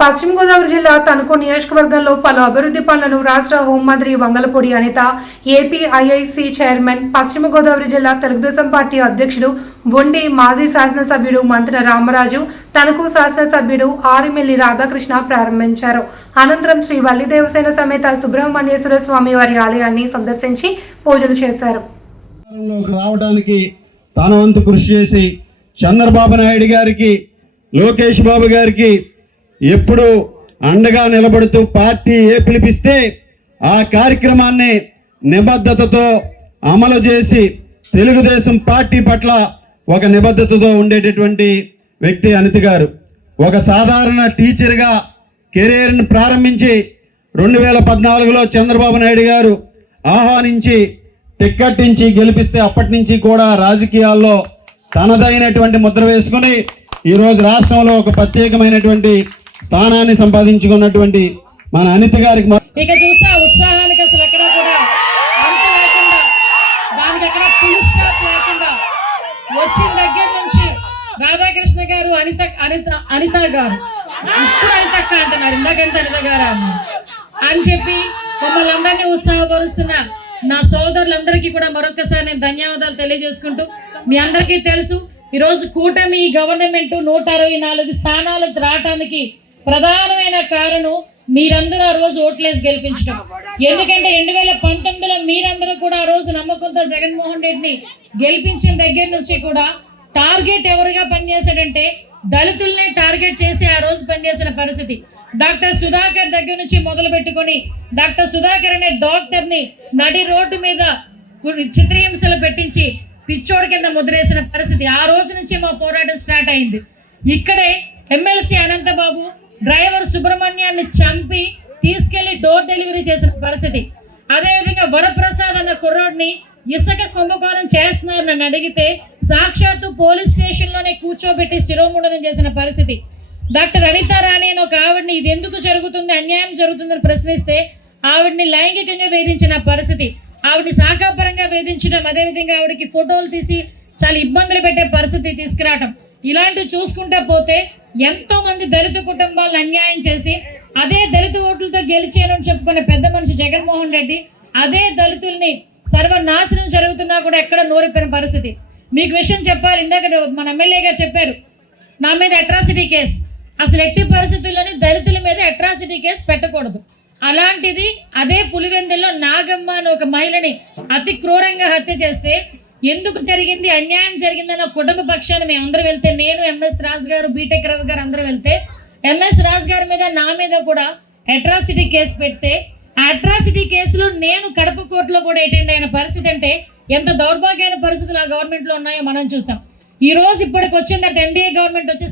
పశ్చిమ గోదావరి జిల్లా తణుకు నియోజకవర్గంలో పలు అభివృద్ధి పనులను రాష్ట్ర హోంమంత్రి వంగలపూడి అనిత ఏపీఐఐసి చైర్మన్ పశ్చిమ గోదావరి జిల్లా తెలుగుదేశం పార్టీ అధ్యక్షుడు ఉండి మాజీ శాసనసభ్యుడు మంత్రి రామరాజు తణుకు శాసనసభ్యుడు ఆరిమెల్లి రాధాకృష్ణ ప్రారంభించారు. అనంతరం శ్రీ వల్లిదేవసేన సమేత సుబ్రహ్మణ్యేశ్వర స్వామి వారి ఆలయాన్ని సందర్శించి పూజలు చేశారు. రావడానికి తన వంతు కృషి చేసి చంద్రబాబు నాయుడు గారికి లోకేష్ బాబు గారికి ఎప్పుడు అండగా నిలబడుతూ పార్టీ ఏ పిలిపిస్తే ఆ కార్యక్రమాన్ని నిబద్ధతతో అమలు చేసి తెలుగుదేశం పార్టీ పట్ల ఒక నిబద్ధతతో ఉండేటటువంటి వ్యక్తి అనిత గారు. ఒక సాధారణ టీచర్గా కెరీర్ను ప్రారంభించి రెండు వేల పద్నాలుగులో చంద్రబాబు నాయుడు గారు ఆహ్వానించి టిక్కెట్టించి గెలిపిస్తే అప్పటి నుంచి కూడా రాజకీయాల్లో తనదైనటువంటి ముద్ర వేసుకుని ఈరోజు రాష్ట్రంలో ఒక ప్రత్యేకమైనటువంటి స్థానాన్ని సంపాదించుకున్నటువంటి మన అనిత గారికి ఇక చూస్తే ఉత్సాహానికి అసలు ఎక్కడ కూడా అంత లేకుండా దానికి ఎక్కడ ఫుల్ స్టాప్ లేకుండా వచ్చిన దగ్గర నుంచి రాధాకృష్ణ గారు అనిత అనిత అనిత గారు. ఇప్పుడు అనితక్క అంటున్నారు ఇందాకంత అనిత గారు అన్నారు. అని చెప్పి మమ్మల్ని అందరినీ ఉత్సాహపరుస్తున్న నా సోదరులందరికీ కూడా మరొకసారి నేను ధన్యవాదాలు తెలియజేసుకుంటూ మీ అందరికీ తెలుసు ఈరోజు కూటమి గవర్నమెంట్ నూట అరవై నాలుగు స్థానాలకు రావటానికి ప్రధానమైన కారణం మీరందరూ ఆ రోజు ఓట్లేసి గెలిపించడం. ఎందుకంటే రెండు వేల పంతొమ్మిదిలో మీరందరూ కూడా ఆ రోజు నమ్మకంతో జగన్మోహన్ రెడ్డిని గెలిపించిన దగ్గర నుంచి కూడా టార్గెట్ ఎవరుగా పనిచేశాడంటే దళితుల్ని టార్గెట్ చేసి ఆ రోజు పనిచేసిన పరిస్థితి. డాక్టర్ సుధాకర్ దగ్గర నుంచి మొదలు పెట్టుకొని డాక్టర్ సుధాకర్ అనే డాక్టర్ని నడి రోడ్డు మీద కొన్ని చిత్రహింసలు పెట్టించి పిచ్చోడి కింద ముద్రేసిన పరిస్థితి. ఆ రోజు నుంచి మా పోరాటం స్టార్ట్ అయింది. ఇక్కడే ఎమ్మెల్సీ అనంతబాబు డ్రైవర్ సుబ్రహ్మణ్యాన్ని చంపి తీసుకెళ్ళి డోర్ డెలివరీ చేసిన పరిస్థితి. అదేవిధంగా వరప్రసాద్ అన్న కుర్రోడ్ని ఇసుక కుంభకోణం చేస్తున్నారు నన్ను అడిగితే సాక్షాత్తు పోలీస్ స్టేషన్లోనే కూర్చోబెట్టి శిరోముండనం చేసిన పరిస్థితి. డాక్టర్ అనితా రాణి అని ఒక ఆవిడని ఇది ఎందుకు జరుగుతుంది అన్యాయం జరుగుతుందని ప్రశ్నిస్తే ఆవిడ్ని లైంగికంగా వేధించిన పరిస్థితి. ఆవిడ్ని శాఖాపరంగా వేధించడం అదేవిధంగా ఆవిడకి ఫోటోలు తీసి చాలా ఇబ్బందులు పెట్టే పరిస్థితి తీసుకురావటం. ఇలాంటివి చూసుకుంటే పోతే ఎంతో మంది దళిత కుటుంబాలను అన్యాయం చేసి అదే దళిత ఓట్లతో గెలిచాను చెప్పుకునే పెద్ద మనిషి జగన్మోహన్ రెడ్డి అదే దళితుల్ని సర్వనాశనం జరుగుతున్నా కూడా ఎక్కడ నోరిపోయిన పరిస్థితి. మీకు విషయం చెప్పాలి. ఇందాక మన ఎమ్మెల్యే గారు చెప్పారు నా మీద అట్రాసిటీ కేసు అసలు ఎట్టి పరిస్థితుల్లోనే దళితుల మీద అట్రాసిటీ కేసు పెట్టకూడదు. అలాంటిది అదే పులివెందుల్లో నాగమ్మ అని ఒక మహిళని అతి క్రూరంగా హత్య చేస్తే ఎందుకు జరిగింది? అన్యాయం జరిగిందన్న కుటుంబ పక్షాన్ని మేము వెళ్తే నేను ఎంఎస్ రాజు గారు బీటెక్ రవి గారు అందరూ వెళ్తే ఎంఎస్ రాజు గారి మీద నా మీద కూడా అట్రాసిటీ కేసు పెడితే ఆ అట్రాసిటీ కేసులో నేను కడప కోర్టులో కూడా అటెండ్ అయిన పరిస్థితి అంటే ఎంత దౌర్భాగ్యమైన పరిస్థితులు ఆ గవర్నమెంట్లో ఉన్నాయో మనం చూసాం. ఈ రోజు ఇప్పటికి వచ్చిందట ఎన్డీఏ గవర్నమెంట్ వచ్చి